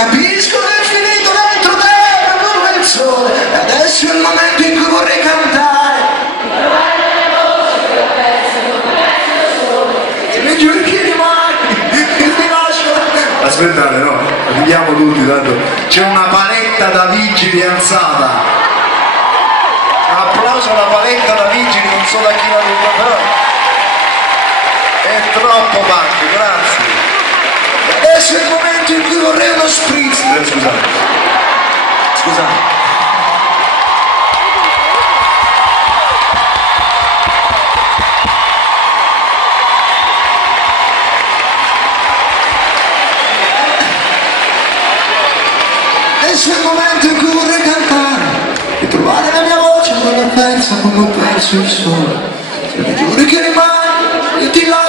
capisco che è finito dentro te come il sole, e adesso è il momento in cui vorrei cantare. Se mi giuri che rimani, che mi lascio. Aspettate, no, arriviamo tutti, tanto c'è una paletta da vigili alzata. Applauso alla paletta da vigili, non so da chi la ruba, però è troppo punk, grazie. Adesso è il momento in cui vorrei uno spritz. Scusate. Adesso è il momento in cui vorrei cantare, ritrovare la mia voce, come ho perso il sole. Se mi giuri che rimani, io ti lascio.